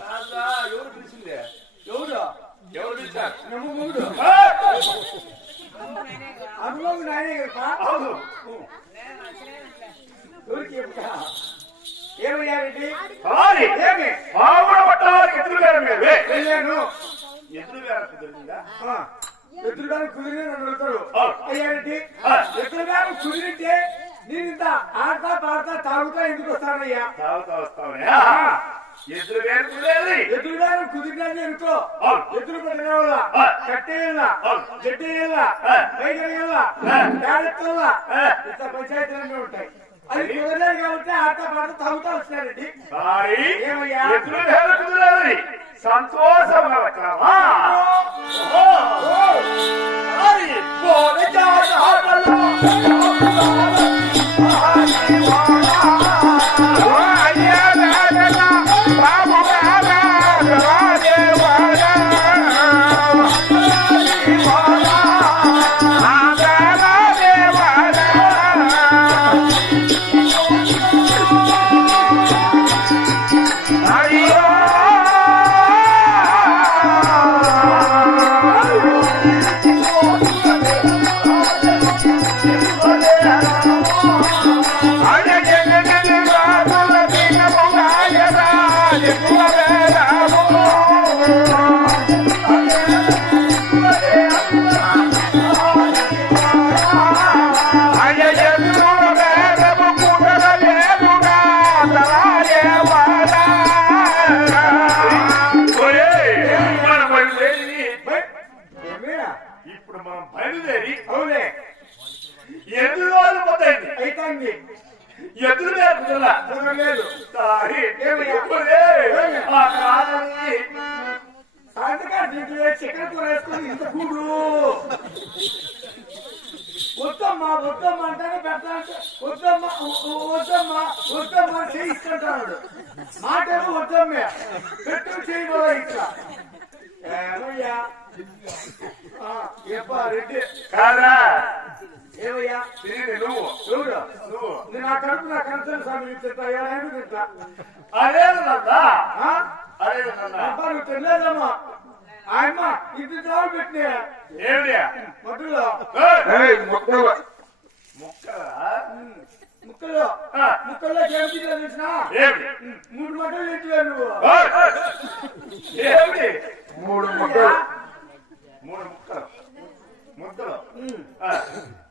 ఎవరు పిలిచింది? ఎవరు? ఎవరు పిలిచారు నమ్ము మూడు ఆ! అనుభవం నాయనే కదా అవును. ఎవరికి చెప్తా ఏమయ్యా రెడ్డి? సారీ ఏమి? పావుల పట్టాలకి ఎదురు గారు మీరే. వెళ్ళాను. ఎదురు గారు కుదిరిందా ఆ, ఎదురుగాను కుదిరి నన్ను వెళ్తారు. ఆ. అయ్యా రెడ్డి ఆ. ఎదురుగాను కుదిరితే నేను ఇంత ఆడతా పాడతా తాగుతా ఎందుకు వస్తానయ్యా? తాగుతా వస్తావనే? ఎదురు గారు కుదిరేది ఎదురుగాను కుదిరినాన్ని అనుకో ఆ. ఎదురు పెట్టిన వాళ్ళ ఆ. కట్టేయాల ఆ. జడ్డేయాల ఆ. బయటేయాల ఆ. డాడెత్తాల ఆ. ఇంత పంచాయతీలన్నీ ఉంటాయి అది కుదరలేదు కాబట్టి ఆడతా పాడతా తాగుతా వస్తున్నారండి సారీ? ఎదురు గారు కుదిరేది సంతోషంగా వచ్చావా ఎదురు వాళ్ళు పోతాయింది అయితాంది. ఎదురు లేకుండా కుదరలేదు సారీ. ఆ కాదని అందుకే దీంట్లో చక్కెర కూర వేసుకొని ఇంత కూడు? వద్దమ్మా వద్దమ్మా అంటేనే పెడతా అంటే వద్దమ్మా వద్దమ్మా వద్దమ్మా చేయి ఇస్తుంటాడు వద్దమ్మే. పెట్టు చేయబోదా ఇట్లా ఏమయ్యా? రెడ్డి. కాదా? ఏమయ్యా? నువ్వు? చూడు నువ్వు? నా కడుపు నా కడుపు స్వామి తింటా? ఏడాది తింటా అదే? అదే నన్నా! అబ్బా నువ్వు తినలేదమ్మా. ఆయమ్మ ఇది కావాలి పెట్టినా ఏమిడియా మధ్యలో ముక్కలా. ముక్కలో. ముక్కల్లో ఏమిటి తెలిసిన ఏమిటి? మూడు మటలు తింటున్నా నువ్వు. ఏమిటి? మూడు ముక్కలు. మూడు ముక్కలు. ముద్దలు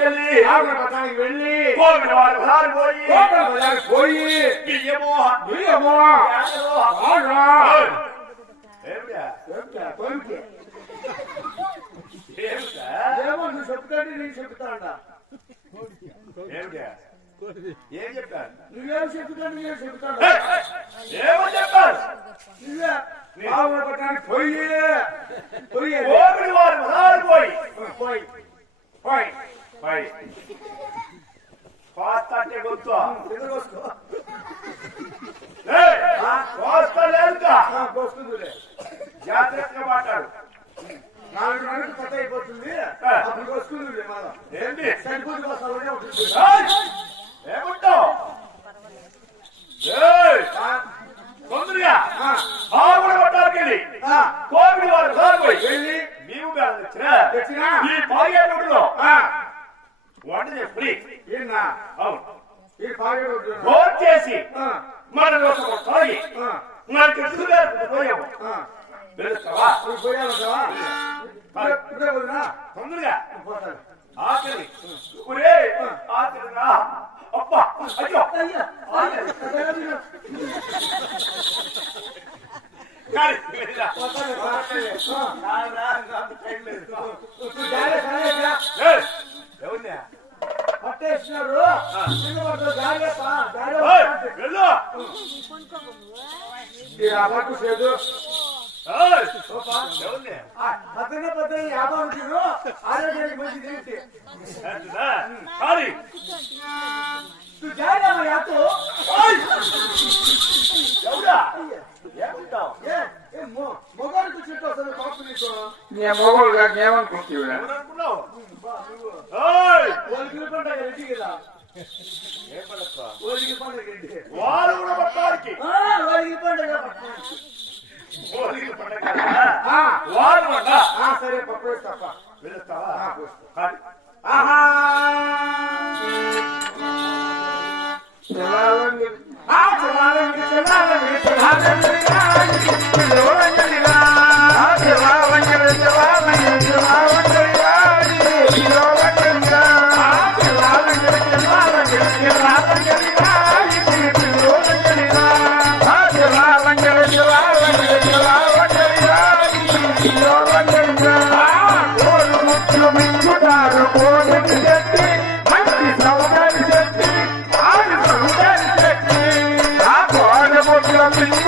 వెళ్ళి పట్టణానికి వెళ్ళి కోవిడ్ వారి ఒకసారి పోయి కోటల బజార్కి పోయి బియ్యము బియ్యము. ఓయ్. ఏమిటా? ఏమిటా? కోరికే. ఏమిటా? ఏమో నువ్వు చెప్తాంటే నేను చెప్తాడా ఏమిటా? ఏం చెప్పారు నువ్వేం చెప్తాడు నేను చెప్తాడు! ఏమో చెప్పారు నువ్వే ఆవిడ పట్టణానికి పోయి పోయి నాలుగు కొత్త అయిపోతుంది. అప్పుడు వస్తుంది మనం ఏంటి? చనిపోతుంది వస్తామని ఏమంటావు? తొందరగా! ఆవుల పట్టాలకెళ్ళి కోవిడ్ వారు దారిపోయి వెళ్ళి. నీవు తెచ్చిన. ఈ పాగేటలో వంట ఫ్రీ అవును. ఫోన్ చేసి మన కోసం తాగి మనకి తెలుస్తావా పోయామంటావా పోతాను కానీ వెళ్ళా. పోతాను నా, ఎవరిని? పట్టేసినారు వెళ్ళు. ఏయ్, ఎవరిని? అతనే పెద్ద యాభై ఉంటుంది ఆరోగ్యానికి మంచి తింటే ఏంటిదా? కానీ నువ్వు జాగ్రత్త యాతో ఎవరా ఏమంటావు? ఏ ఏ మొ- మొగాడికి చెట్టు అసలు కాపు నీకు. నీ మొగలుగా ఏమనుకుంటున్నా ఎవరనుకున్నావు? ఏయ్, వాళ్ళకి పండుగ రెడ్డి కదా? వాళ్ళకి పండుగ రెడ్డి. వాళ్ళు కూడా పట్టానికి. ఆ, వాళ్ళకి పండుగ పట్టణానికి. వాళ్ళకి పండగ కదా? వాళ్ళు పడ్డా ఆ, సరే పప్పు తప్ప వెళుతావా ఆ, పోస్తా. కానీ I'm